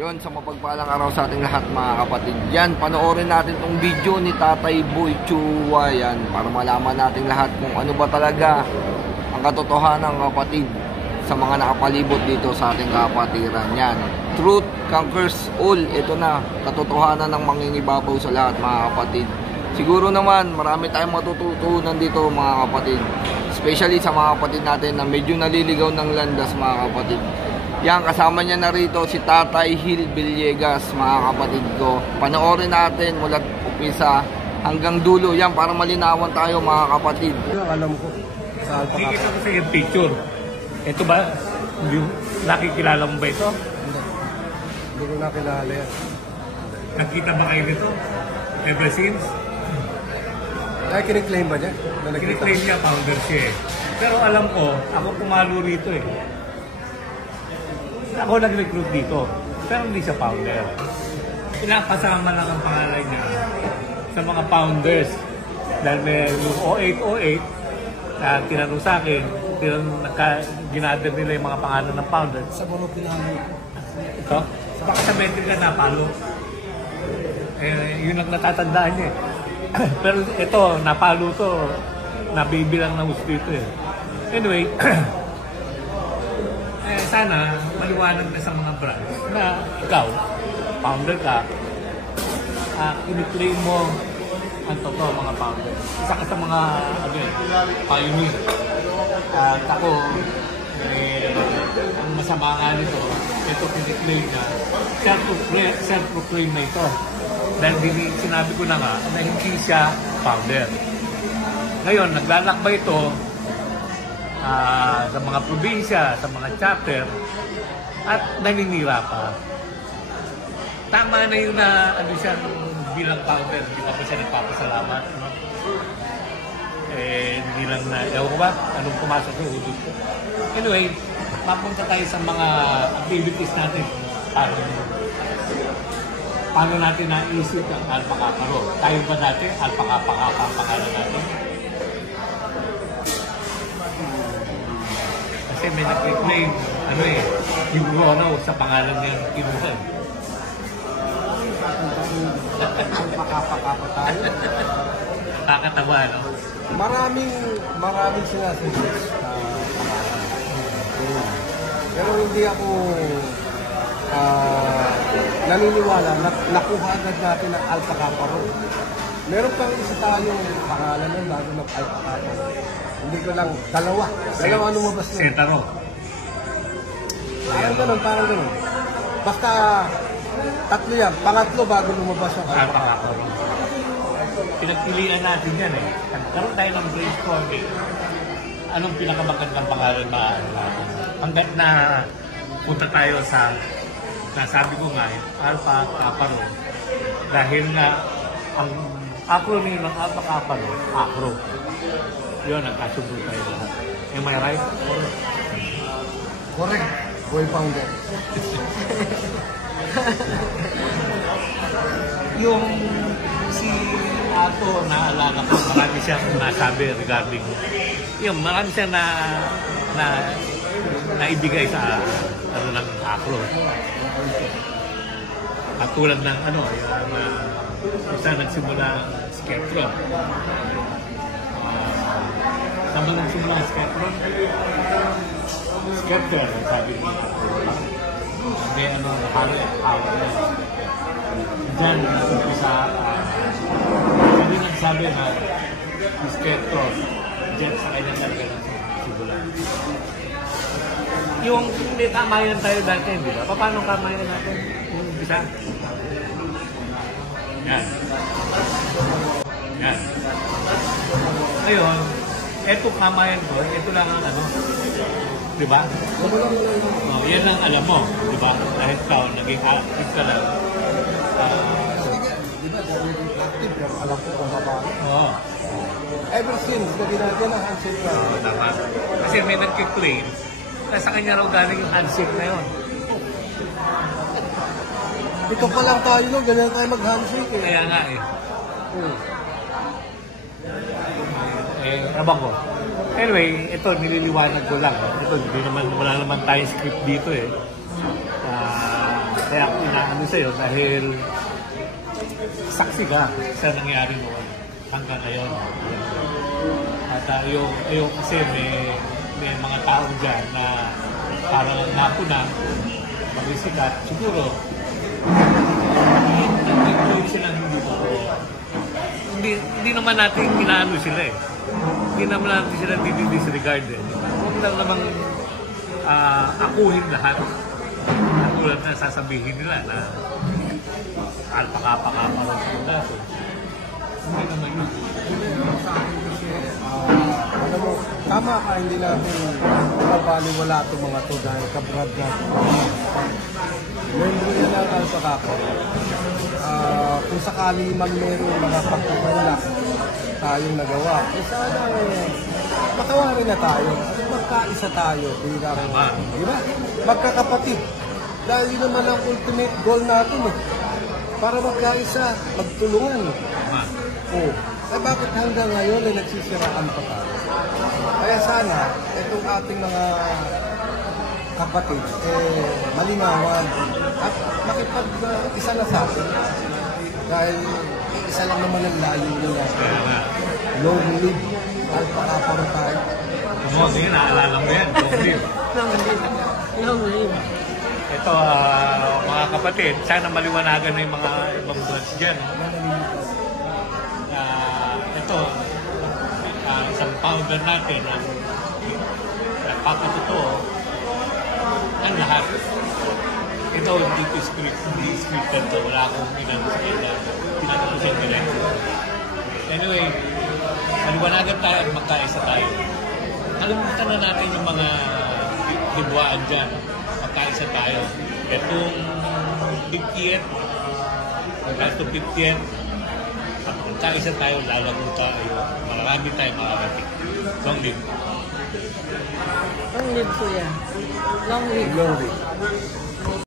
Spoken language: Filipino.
Yon, sa mapagpalang araw sa ating lahat mga kapatid. Yan, panoorin natin tong video ni Tatay Boy Chua yan, para malaman natin lahat kung ano ba talaga ang katotohanan kapatid sa mga nakapalibot dito sa ating kapatiran. Yan, truth conquers all. Ito na, katotohanan ng mangingibabaw sa lahat mga kapatid. Siguro naman marami tayong matututunan dito mga kapatid, especially sa mga kapatid natin na medyo naliligaw ng landas mga kapatid. Yan, kasama niya na rito si Tatay Hill Villegas mga kapatid ko. Panoorin natin mula umpisa hanggang dulo yan para malinawan tayo mga kapatid. Alam ko sa alpaka. Kikita ko sa yung picture. Ito ba? Nakikilala mo ba ito? Hindi ko nakilala yan. Nakita ba kayo nito? Ever since? Ay, kiniklaim ba niya? Kiniklaim niya, founder siya eh. Pero alam ko, ako pumalo rito eh. Ako nag-recruit dito, pero hindi siya founder. Pinapasama lang ang pangalan niya sa mga founders. Dahil may yung 0808 na tinanong sa akin, ginather nila yung mga pangalan ng founders. Sa bulo pinalo. Ito? Baka sa metrika napalo. Yun ang natatandaan niya eh. Pero ito, napalo to, nabibilang na gusto dito eh. Anyway, sana maliwanag na sa mga brands na ikaw, founder ka, kiniklaim mo ang totoo mga founder. Isa ka sa mga pioneer. At ako, ang masama nga nito, ito kiniklaim na, self-proclaim na ito. Dahil sinabi ko na nga na hindi siya founder. Ngayon, naglalakbay ito sa mga probinsya, sa mga chapter, at naninira pa. Tama na yun na ano siya bilang founder, hindi pa siya nagpapasalamat. No? Hindi lang na, ewan ko ba, anong pumasok yung udod ko. Anyway, mapunta tayo sa mga activities natin. Paano natin naisip ang alpaka paro? Tayo ba dati, alpaka ang pangalan natin? Kasi may nag-claim, yung Rono sa pangalan niya kinuha. Alpaka tayo. Kakatawa, no? Maraming sinasuggest na pangalan. Pero hindi ako naniniwala na nakuha agad natin ang alpaka paro. Meron pang isa tayong pangalan nun bago mag-alpaka paro. Hindi ko lang, dalawa lumabas na. Setaro. Parang ganun. Basta tatlo yan, pangatlo bago lumabas ang alpaka paro. Pinagpilian natin yan eh. Nagkaroon tayo ng brainstorming. Anong pinakamagandang pangalan maaari natin? Hanggat na punta tayo sa nasabi ko nga, alpaka paro. Dahil nga, ang acronym ng alpaka paro, acro. Yun, nagkasubo tayo lahat. Am I right? Correct. Boy founder. Yung si Ato, naalala ko, marami siyang nasabi regarding, marami siyang naibigay sa ng acro. At tulad ng isa nagsimula Skeptro. Saan ba nagsimula ang Skeptro? Skepter, sabi niya. Hindi, nakala na. Diyan, isa, sabi nagsabi na Skeptro, diyan sa kanyang talaga nagsimula. Yung hindi kamayan tayo dati, di ba? Paano kamayan natin? Yung isa? Yan. Ngayon, eto kamayan ko, ito lang ang di ba? Yan ang alam mo, di ba? Dahil ikaw, naging active ka lang. Di ba, dahil active, pero alam ko kung paano. Oo. Ever since, naging natin ang handshake ka. Tama. Kasi may nagkiklaim, nasa kanya raw galing yung handshake na yun. Ito pa lang tayo, no? Ganyan tayo mag-handshake eh. Kaya nga eh. Abang ko. Anyway, ito nililiwanag ko lang. Ito, wala naman tayong script dito eh. Kaya ako inaano sa'yo dahil saksi ka sa nangyari noon hanggang ngayon. At yung kasi may mga tao dyan na parang napuna, pag-isikat, siguro, hindi silang hindi totoo. Hindi naman natin inaano sila eh. Hindi naman natin sila disregard eh. Huwag lang namang akuhin lahat. Tulad na sasabihin nila na alpaka-paka rin sa dato. Hindi naman yun. Sa akin kasi, alam mo, tama ka, hindi natin mabaliwala itong mga to dahil kabrad natin. Membro yan ang alpaka. Kung sakali man meron mga pagkakala tayong nagawa, sana matawarin na tayo. Magkaisa tayo bilang, di ba? Magkakapatid. Dahil yun naman ang ultimate goal natin eh. Para magkaisa, magtulungan. Oh. Bakit hanggang ngayon ay nagsisiraan pa tayo? Kaya sana, itong ating mga kapatid, malinawan at makipag-isa na sa atin. Dahil isa lang naman ang layo nila. Long live. Alpaka pa rin tayo. Sige, naalala mo yan. Long live. Ito, mga kapatid, sana maliwanagan na yung mga ibang brands dyan. Ito, isang founder natin ang nagpapatotoo ang lahat. Ito, hindi ko scripted to. Wala akong pinag-script na pinag-script nila. Anyway, maliwanagan tayo at magkaisa tayo. Kalimutan na natin yung mga hibwaan dyan. Magkaisa tayo. Itong 50th, ito 50th, at magkaisa tayo, lalago tayo. Marami tayo makarating. Long live. Long live, kuya. Long live. Long live.